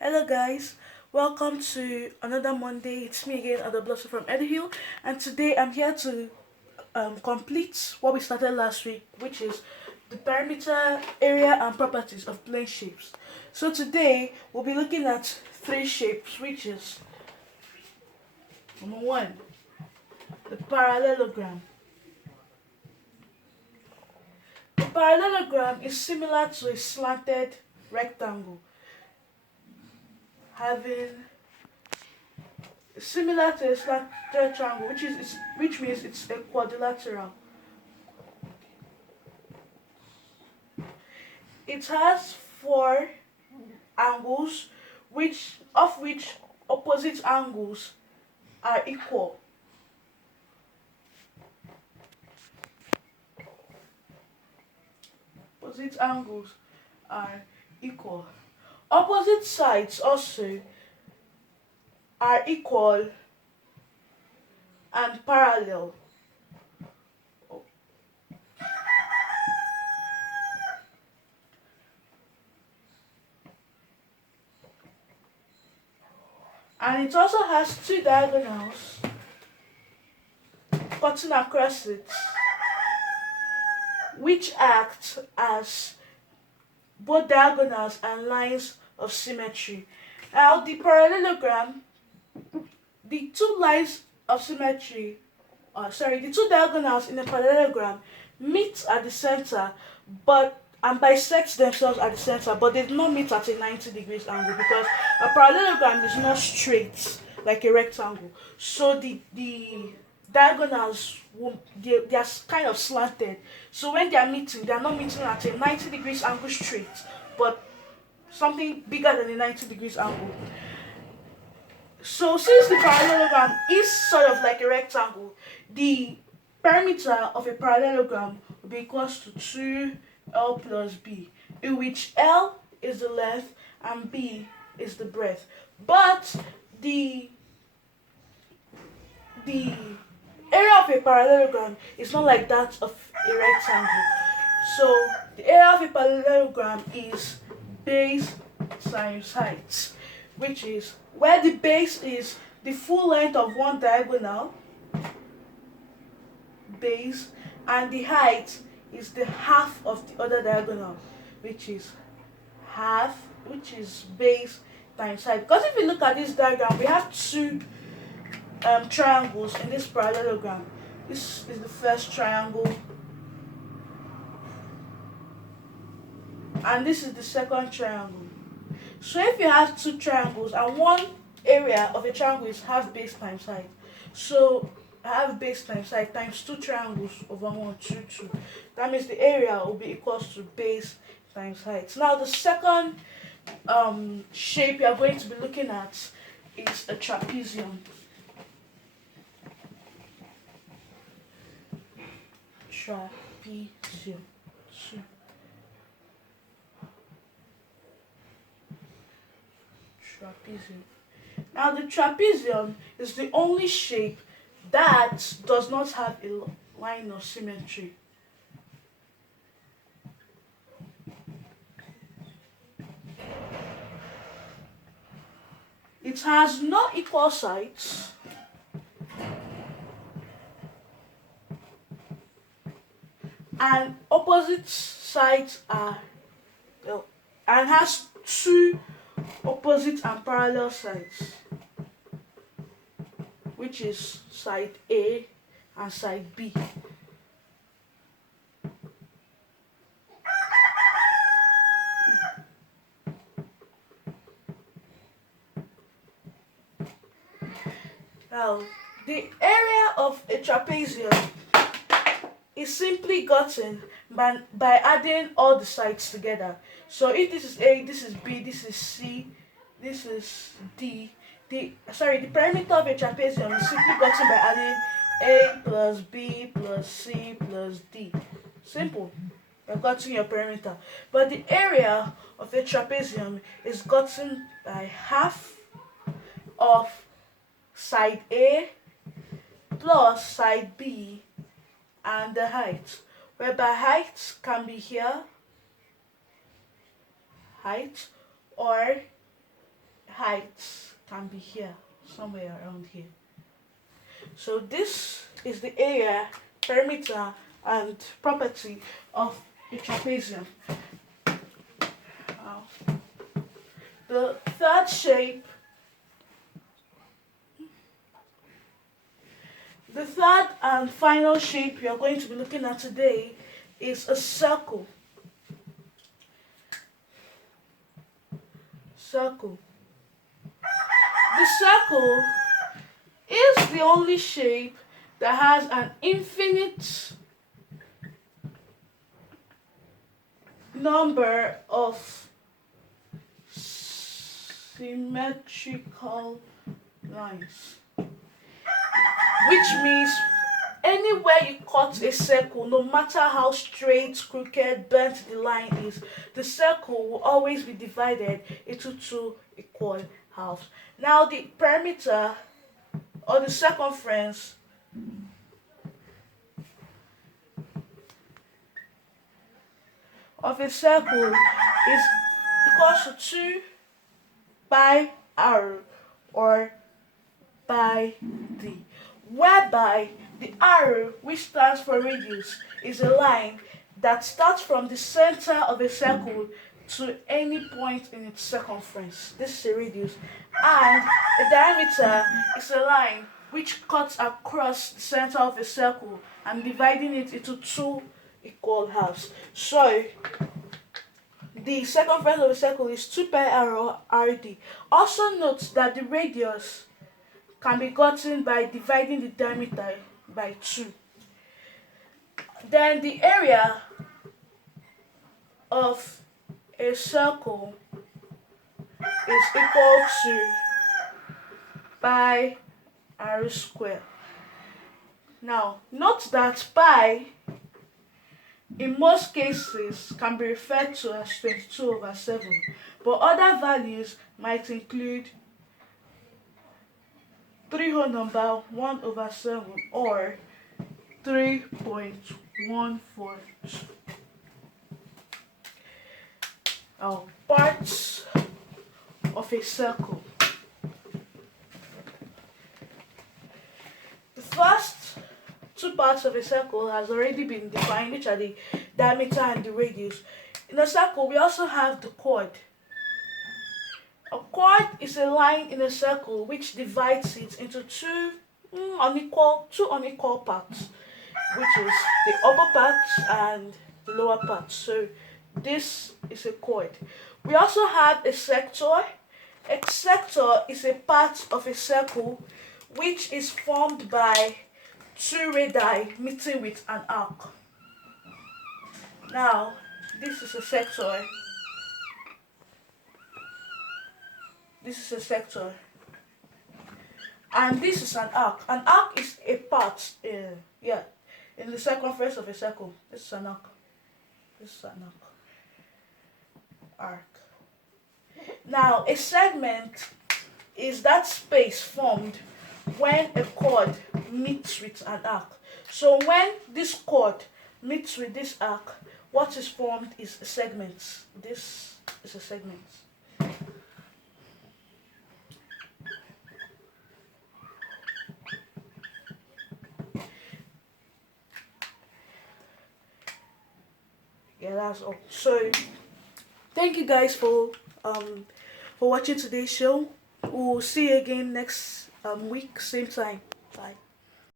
Hello guys, welcome to another Monday. It's me again, Ada Blossom from Eduheal, and today I'm here to complete what we started last week, which is the perimeter, area, and properties of plane shapes. So today we'll be looking at three shapes, which is number one, the parallelogram. The parallelogram is similar to a slanted rectangle, having similar to a slanted triangle, which means it's a quadrilateral. It has four angles, which opposite angles are equal. Opposite angles are equal. Opposite sides also are equal and parallel. And it also has two diagonals cutting across it, which act as both diagonals and lines of symmetry. Now, the two lines of symmetry, the two diagonals in a parallelogram meet at the center, but and bisect themselves at the center, but they do not meet at a 90 degrees angle because a parallelogram is not straight like a rectangle. So the diagonals they are kind of slanted. So when they are meeting, they are not meeting at a 90 degrees angle straight, but something bigger than a 90 degrees angle. So since the parallelogram is sort of like a rectangle, the perimeter of a parallelogram will be equals to 2L plus B, in which L is the length and B is the breadth. But the the area of a parallelogram is not like that of a rectangle. So the area of a parallelogram is base times height, which is where the base is the full length of one diagonal base, and the height is the half of the other diagonal, which is which is base times height. Because if you look at this diagram, we have two triangles in this parallelogram. This is the first triangle, and this is the second triangle. So if you have two triangles and one area of a triangle is half base times height, so half base times height times two triangles over 1, 2, 2. That means the area will be equals to base times height. Now the second shape you are going to be looking at is a trapezium. Trapezium. Trapezium. Now the trapezium is the only shape that does not have a line of symmetry. It has no equal sides and opposite sides are and has two opposite and parallel sides, which is side A and side B. Now, the area of a trapezium is simply gotten by adding all the sides together. So if this is A, this is B, this is C, this is D, the perimeter of a trapezium is simply gotten by adding A plus B plus C plus D. Simple. You've gotten your perimeter. But the area of a trapezium is gotten by half of side A plus side B and the height, whereby height can be here, height, or height can be here, somewhere around here. So this is the area, perimeter, and property of a trapezium. Now, the third shape, the third and final shape we are going to be looking at today is a circle. Circle. The circle is the only shape that has an infinite number of symmetrical lines, which means anywhere you cut a circle, no matter how straight, crooked, bent the line is, the circle will always be divided into two equal halves. Now the perimeter or the circumference of a circle is equal to 2 pi r or pi d, whereby the arrow, which stands for radius, is a line that starts from the center of a circle to any point in its circumference. This is a radius. And a diameter is a line which cuts across the center of a circle and dividing it into two equal halves. So the circumference of a circle is 2 pi r or rd. Also note that the radius can be gotten by dividing the diameter by 2. Then the area of a circle is equal to pi r squared. Now, note that pi in most cases can be referred to as 22/7, but other values might include 3 whole number 1/7 or 3.142. Now, parts of a circle. The first two parts of a circle has already been defined, which are the diameter and the radius. In a circle, we also have the chord. A chord is a line in a circle which divides it into two unequal parts, which is the upper part and the lower part. So this is a chord. We also have a sector. A sector is a part of a circle which is formed by two radii meeting with an arc. Now, this is a sector. This is a sector. And this is an arc. An arc is a part in the circumference of a circle. This is an arc. This is an arc. Now, a segment is that space formed when a chord meets with an arc. So when this chord meets with this arc, what is formed is a segment. This is a segment. Yeah, that's all. So thank you guys for watching today's show. We'll see you again next week, same time. Bye.